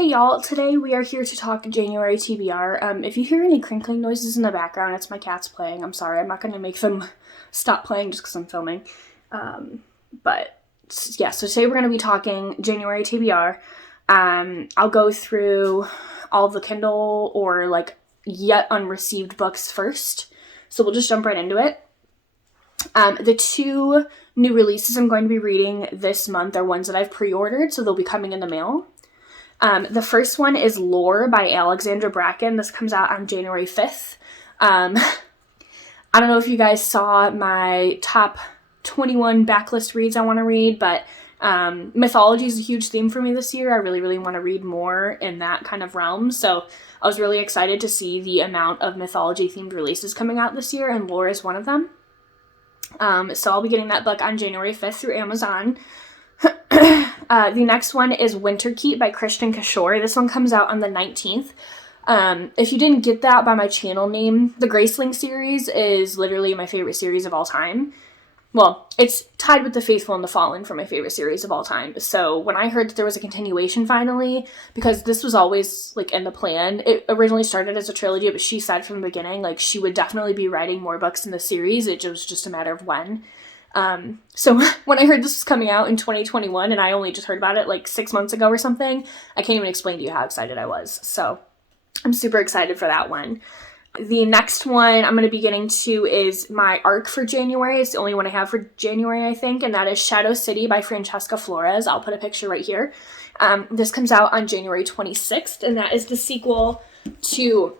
Hey y'all, today we are here to talk January TBR. If you hear any crinkling noises in the background, it's my cats playing. I'm sorry, I'm not going to make them stop playing just because I'm filming. But yeah, so today we're going to be talking January TBR. I'll go through all the Kindle or like yet unreceived books first. So we'll just jump right into it. The two new releases I'm going to be reading this month are ones that I've pre-ordered, so they'll be coming in the mail. The first one is Lore by Alexandra Bracken. This comes out on January 5th. I don't know if you guys saw my top 21 backlist reads I want to read, but mythology is a huge theme for me this year. I really, really want to read more in that kind of realm. So I was really excited to see the amount of mythology-themed releases coming out this year, and Lore is one of them. So I'll be getting that book on January 5th through Amazon. The next one is Winterkeep by Kristin Cashore. This one comes out on the 19th. If you didn't get that by my channel name, the Graceling series is literally my favorite series of all time. Well, it's tied with The Faithful and the Fallen for my favorite series of all time. So when I heard that there was a continuation finally, because this was always like in the plan, it originally started as a trilogy, but she said from the beginning, like she would definitely be writing more books in the series. It was just a matter of when. So when I heard this was coming out in 2021 and I only just heard about it like 6 months ago or something, I can't even explain to you how excited I was. So I'm super excited for that one. The next one I'm going to be getting to is my arc for January. It's the only one I have for January, I think, and that is Shadow City by Francesca Flores. I'll put a picture right here. This comes out on January 26th, and that is the sequel to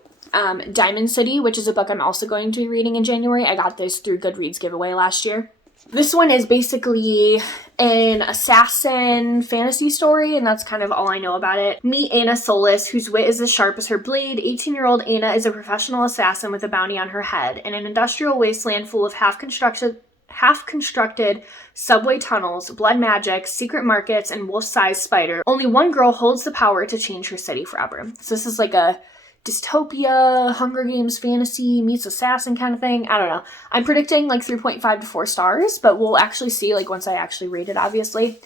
Diamond City, which is a book I'm also going to be reading in January. I got this through Goodreads giveaway last year. This one is basically an assassin fantasy story, and that's kind of all I know about it. Meet Anna Solis, whose wit is as sharp as her blade. 18-year-old Anna is a professional assassin with a bounty on her head. In an industrial wasteland full of half-constructed subway tunnels, blood magic, secret markets, and wolf-sized spider, only one girl holds the power to change her city forever. So this is like a dystopia, Hunger Games fantasy meets assassin kind of thing. I don't know. I'm predicting like 3.5 to 4 stars, but we'll actually see like once I actually read it, obviously.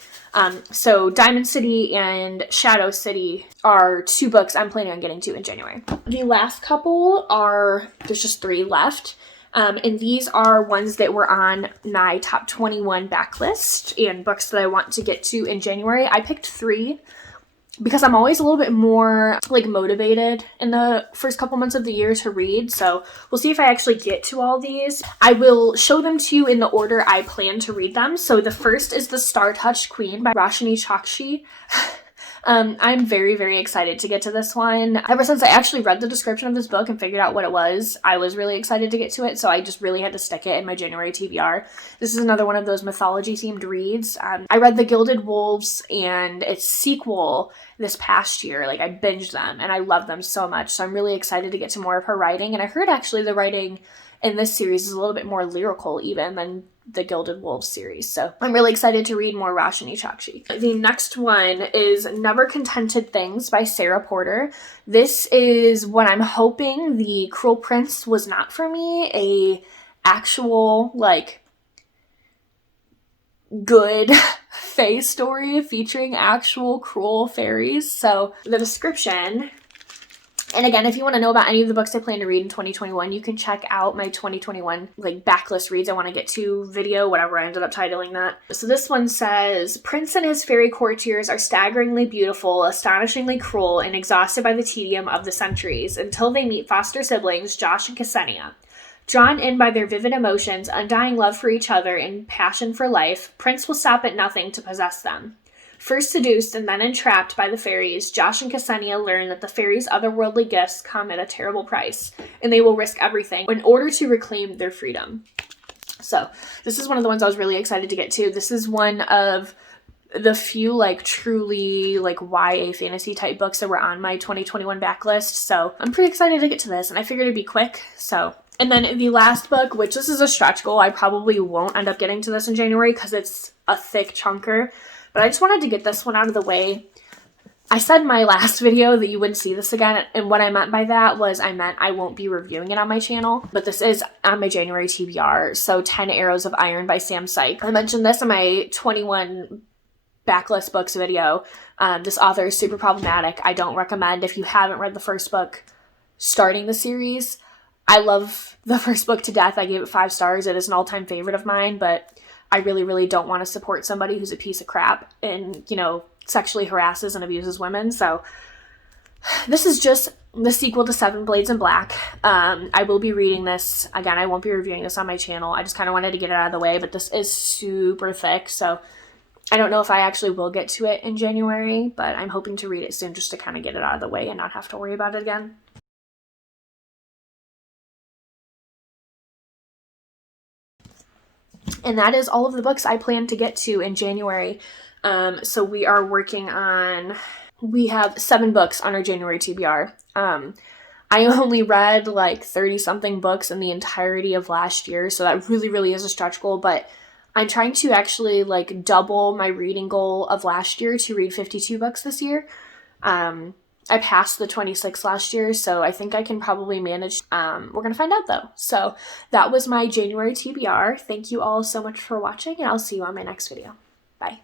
So Diamond City and Shadow City are 2 books I'm planning on getting to in January. The last couple there's just 3 left. And these are ones that were on my top 21 backlist and books that I want to get to in January. I picked 3 because I'm always a little bit more like motivated in the first couple months of the year to read. So we'll see if I actually get to all these. I will show them to you in the order I plan to read them. So the first is The Star-Touched Queen by Roshani Chokshi. I'm very, very excited to get to this one. Ever since I actually read the description of this book and figured out what it was, I was really excited to get to it, so I just really had to stick it in my January TBR. This is another one of those mythology-themed reads. I read The Gilded Wolves and its sequel this past year. Like, I binged them, and I love them so much, so I'm really excited to get to more of her writing, and I heard actually the writing in this series is a little bit more lyrical even than the Gilded Wolves series. So I'm really excited to read more Roshani Chokshi. The next one is Never Contented Things by Sarah Porter. This is what I'm hoping the Cruel Prince was not for me. A actual, like, good fae story featuring actual cruel fairies. So the description... And again, if you want to know about any of the books I plan to read in 2021, you can check out my 2021 like backlist reads I want to get to video, whatever I ended up titling that. So this one says, Prince and his fairy courtiers are staggeringly beautiful, astonishingly cruel, and exhausted by the tedium of the centuries, until they meet foster siblings Josh and Ksenia. Drawn in by their vivid emotions, undying love for each other, and passion for life, Prince will stop at nothing to possess them. First seduced and then entrapped by the fairies, Josh and Ksenia learn that the fairies' otherworldly gifts come at a terrible price, and they will risk everything in order to reclaim their freedom. So, this is one of the ones I was really excited to get to. This is one of the few, like, truly, like, YA fantasy type books that were on my 2021 backlist, so I'm pretty excited to get to this, and I figured it'd be quick, so... And then the last book, which this is a stretch goal, I probably won't end up getting to this in January because it's a thick chunker, but I just wanted to get this one out of the way. I said in my last video that you wouldn't see this again, and what I meant by that was I meant I won't be reviewing it on my channel, but this is on my January TBR, so 10 Arrows of Iron by Sykes. I mentioned this in my 21 backlist books video. This author is super problematic. I don't recommend, if you haven't read the first book, starting the series. I love the first book to death. I gave it 5 stars. It is an all-time favorite of mine, but I really, really don't want to support somebody who's a piece of crap and, you know, sexually harasses and abuses women. So this is just the sequel to Seven Blades in Black. I will be reading this. Again, I won't be reviewing this on my channel. I just kind of wanted to get it out of the way, but this is super thick, so I don't know if I actually will get to it in January, but I'm hoping to read it soon just to kind of get it out of the way and not have to worry about it again. And that is all of the books I plan to get to in January. So we have 7 books on our January TBR. I only read like 30 something books in the entirety of last year, so that really, really is a stretch goal, but I'm trying to actually like double my reading goal of last year to read 52 books this year. I passed the 26 last year, so I think I can probably manage. We're going to find out though. So that was my January TBR. Thank you all so much for watching, and I'll see you on my next video. Bye.